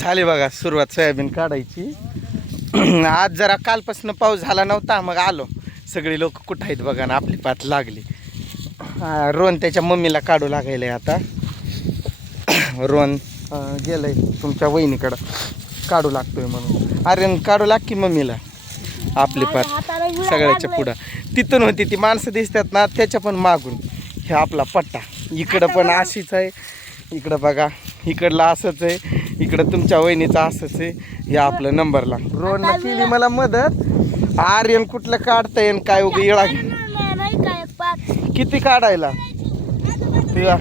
झाली बघा सुरुवात सोयाबीन काढायची. आज जरा कालपासून पाऊस झाला नव्हता मग आलो. सगळी लोक कुठं आहेत बघा ना आपली पात लागली. रोहन त्याच्या मम्मीला काढू लागायलंय आता. रोहन अं, गेलंय तुमच्या वहिनीकडं. काढू लागतोय म्हणून. अरे काढू लाग की मम्मीला. आपली पात सगळ्याच्या पुढं. तिथून होती ती माणसं दिसतात ना त्याच्या पण मागून. हे आपला पट्टा. इकडं पण अशीच आहे. इकडं बघा इकडला असंच आहे. इकडं तुमच्या वहिनीचं असंच आहे. हे आपलं नंबरला. रोडनं केली मला मदत. आर्यन कुठलं काढता येईन काय उगा येळा? नाही काय पाच. किती काढायला? तुला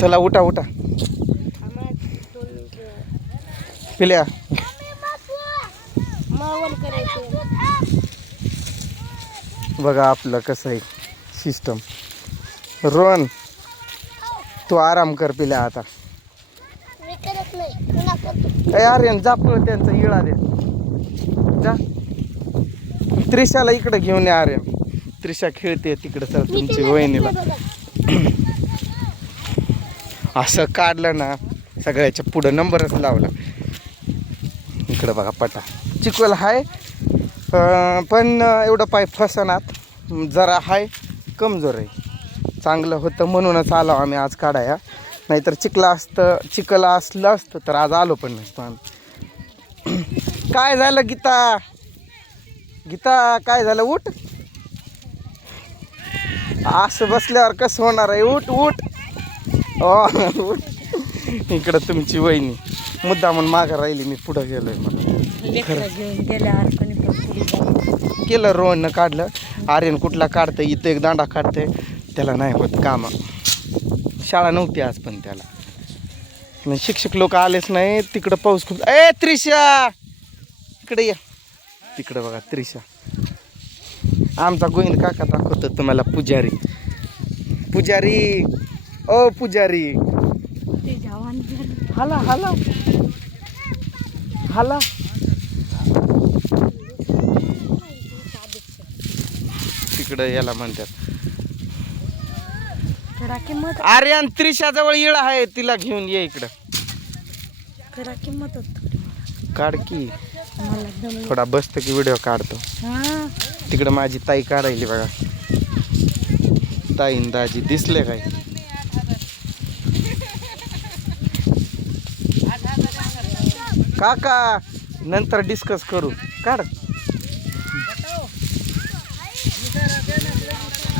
चला उठा उठा. पिल्या. बघा आपलं कसं आहे. सिस्टम रोहन तू आराम कर पिल्या आता. आर्यन जा पुढं त्यांचा इळा दे. जा. त्रिशाला इकडं घेऊन या आर्यन. त्रिशा खेळते तिकडं सर तुमची वहिनीला. असं काढलं ना सगळ्याच्या पुढं नंबरच लावला. इकडं बघा पटा. चिकवल हाय. पण एवढं पाय फसनात. जरा हाय. कमजोर आहे. चांगलं होतं म्हणूनच आलो आम्ही आज काढाया. नाहीतर चिकला असतं चिकला असलं असतं तर आज आलो पण नसतो आम्ही. काय झालं गीता? गीता काय झालं? उठ. असं बसल्यावर कसं होणार आहे? उठ उठ. ओ उठ. इकडं तुमची वहिनी. मुद्दा म्हणून मागं राहिली मी पुढं गेलोय जातं. केलं रोहननं काढलं. आर्यन कुठला काढतंय इथं एक दांडा काढतंय त्याला नाही होत कामं. शाळा नव्हती आज पण त्याला. शिक्षक लोक आलेच नाही तिकडं पाऊस खूप ए त्रिशा! इकडे ये. तिकडं बघा त्रिशा. आमचा गोविंद काका दाखवतो तुम्हाला पुजारी. पुजारी! ओ पुजारी. हाला हाला. हाला. तिकडं याला म्हणतात. आर्यन त्रिशाजवळ येळ आहे तिला घेऊन ये इकडं. करा किंमत होत काढ की. थोडा बसतो की व्हिडिओ काढतो. तिकडं माझी ताई काढायली बघा. ताईन दाजी दिसले काय? काका नंतर डिस्कस करू. काढ.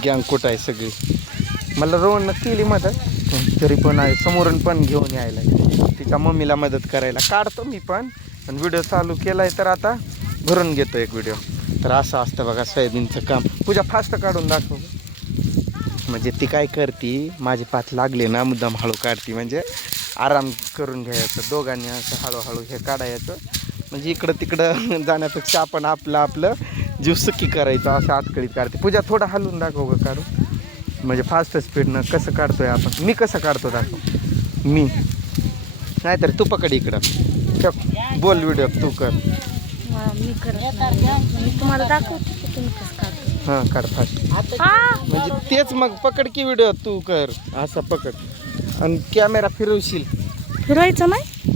गँगकोट कुठं आहे सगळी. मला रोहन केली मदत. तरी पण आहे समोरून पण घेऊन यायला. तिच्या मम्मीला मदत करायला काढतो मी पण. पण व्हिडिओ चालू केलाय तर आता भरून घेतो एक व्हिडिओ तर असं असतं बघा सोयाबीनचं काम. पूजा फास्ट काढून दाखव. म्हणजे ती काय करते माझी पाच लागली ना मुद्दाम हळू काढते. म्हणजे आराम करून घ्यायचं. दोघांनी असं हळूहळू हे काढायचं. म्हणजे इकडं तिकडं जाण्यापेक्षा आपण आपलं आपलं जीव सुखी करायचं असं अटकळीत काढते. पूजा थोडं हलवून दाखव गं काढू म्हणजे फास्ट स्पीडनं कसं काढतोय आपण? मी कसं काढतो दाखव. मी. नाहीतर तू पकड इकडं. चक. बोल व्हिडिओ तू कर. की हां काढ फास्ट हा? म्हणजे तेच मग पकड की व्हिडिओ तू कर. असा पकड. आणि कॅमेरा फिरवशील. फिरायचं नाही?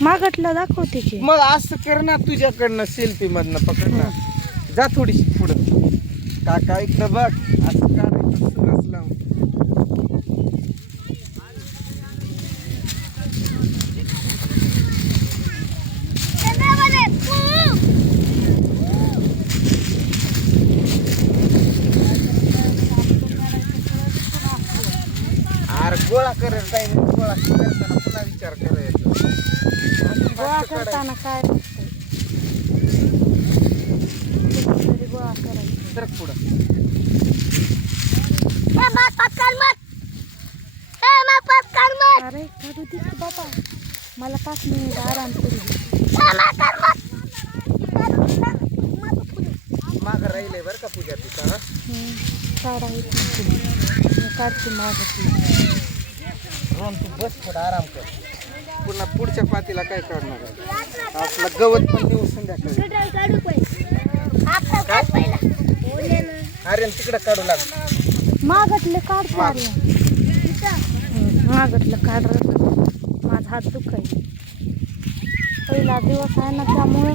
मागटला दाखवते की. मग असं कर ना तुझ्याकडनं सेल्फी मधनं पकड ना. जा थोडीशी पुढं. काका इकडं बघ. असं काढायचं सुरस लावून. अरे गोळा करायला टाइम गोळा करताना पुन्हा विचार करायचा. गोळा करताना काय? सरक पुढं अरे काढू दे बाबा मला पाच मिनिट आराम करू दे मागं राहिले बरं का पूजा तिचा काढायची काढते मागं तू बस थोडा आराम कर पुन्हा पुढच्या पातीला काय काढणार आपलं गवत पण देऊ संध्याकाळी. अरे तिकडं काढू लाग मागटलं काढ माग. मागटलं काढ रे. माझा हात दुखाय पहिला दिवस आहे ना त्यामुळं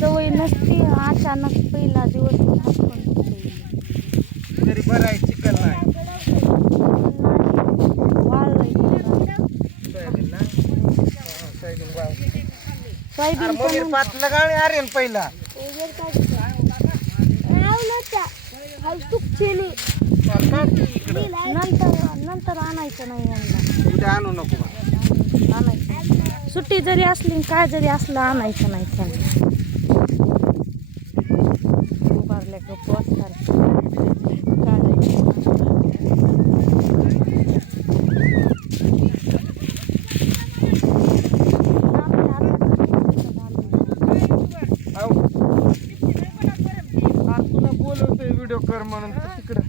सवय नसती अचानक पहिला दिवस हात पण दुखतोय. तरी बरं आहे चिकन नाही वाळलंय पूर्ण. सोयाबीन ना हा, पहिला नंतर नंतर आणायचं नाही यांना. उद्या आणू नको. आणायचं सुट्टी जरी असली काय जरी असलं आणायचं नाही त्यांना उभारल्या गप्प असतात आऊ. आज तुला बोलवतोय व्हिडिओ कर म्हणून तर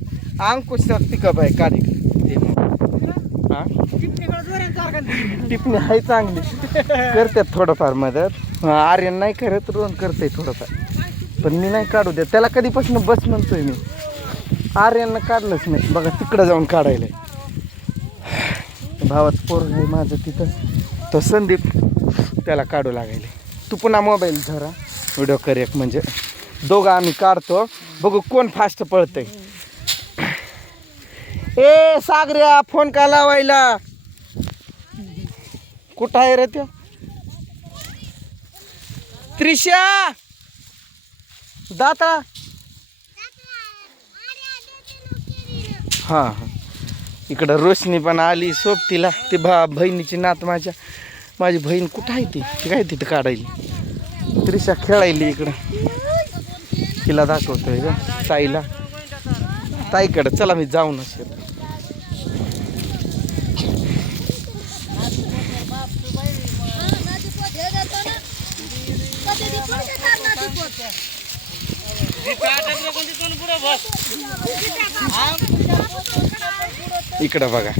तिकडं अंकुश पिकअप आहे काढ इकडे. ते टिपणी आहे चांगली. करतात थोडंफार मदत. आर्यन नाही करत रोन करते थोडंफार. पण मी नाही काढू द्या त्याला कधीपासून बस म्हणतोय मी. आर्यननं काढलंच नाही. बघा तिकडं जाऊन काढायला भावात पोर आहे माझं तिथं. तो संदीप त्याला काढू लागायले तू पुन्हा मोबाईल धरा. व्हिडिओ कर एक म्हणजे. दोघं आम्ही काढतो. बघू कोण फास्ट पळतंय. ए सागऱ्या फोन का लावायला? कुठं आहे रे त्यो? त्रिशा? दाता? हां हां. इकडं रोशनी पण आली सोबतीला. ती भा बहिणीची नात माझ्या. माझी बहीण कुठं आहे ती? ती काय तिथं काढायली? त्रिशा खेळायली इकडं. तिला दाखवतोय का ताईला. ताईकडं चला मी जाऊन असेल. इकडं बघा.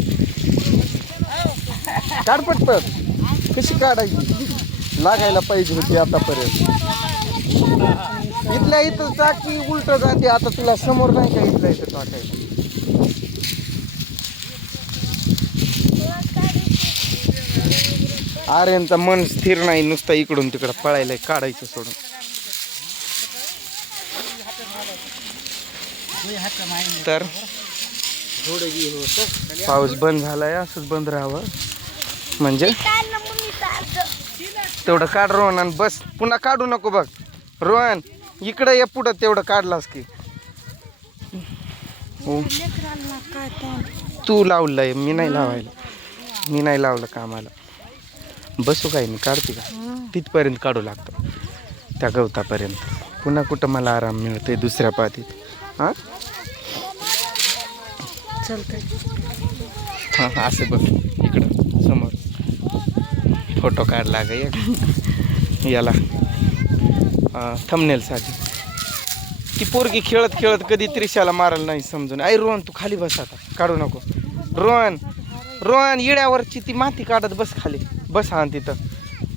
काढ पटपट. कशी काढायची? लागायला पाहिजे होती आतापर्यंत. इथल्या इथं टाकी उलट जाते. आता तुला समोर नाही का इथल्या इथं टाकायला आर्यनचा मन स्थिर नाही. नुसतं इकडून तिकडं पळायला काढायचं सोडून. तर पाऊस बंद झालाय असंच बंद राहावं. म्हणजे तेवढं काढ रोहन आणि बस. पुन्हा काढू नको बघ. रोहन इकडं ये पुढं तेवढं काढलास की. तू लावलंय मी नाही लावायला. मी नाही लावलं कामाला. बसू काय मी काढते का? तिथपर्यंत काढू लागतं. त्या गवतापर्यंत. पुन्हा कुठं मला आराम मिळतोय दुसऱ्या पातीत. हां? चालतंय. हां असं बघ इकडं समोर. फोटो काढला ग याला. थंबनेलसाठी ती पोरगी खेळत खेळत कधी त्रिशाला मारायला नाही समजून. आई रोहन तू खाली बस आता. काढू नको. रोहन रोहन इड्यावरची ती माती काढत बस खाली. बस हा तिथं.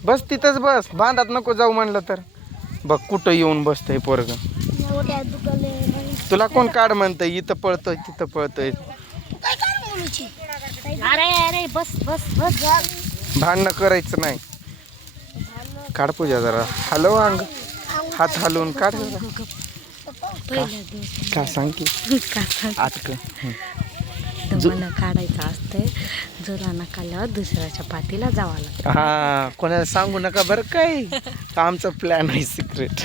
बस तिथंच बस. बांधात नको जाऊ म्हणलं तर. बघ कुठं येऊन बसतंय पोरग. तुला कोण काढ म्हणतंय? इथं पळतोय तिथं पळतोय. अरे अरे बस बस बस. भांडणं करायचं नाही. काढ पूजा जरा. हलव अंग. हात हलवून काढ जरा. पहिल्या दिवस का सांग की? का सांग? आटक. मला काढायचं असतंय. जोरानं काढल्यावर दुसऱ्याच्या पातीला जावं लागतं. हा कोणाला सांगू नका बरं काय आमचा प्लॅन आहे सिक्रेट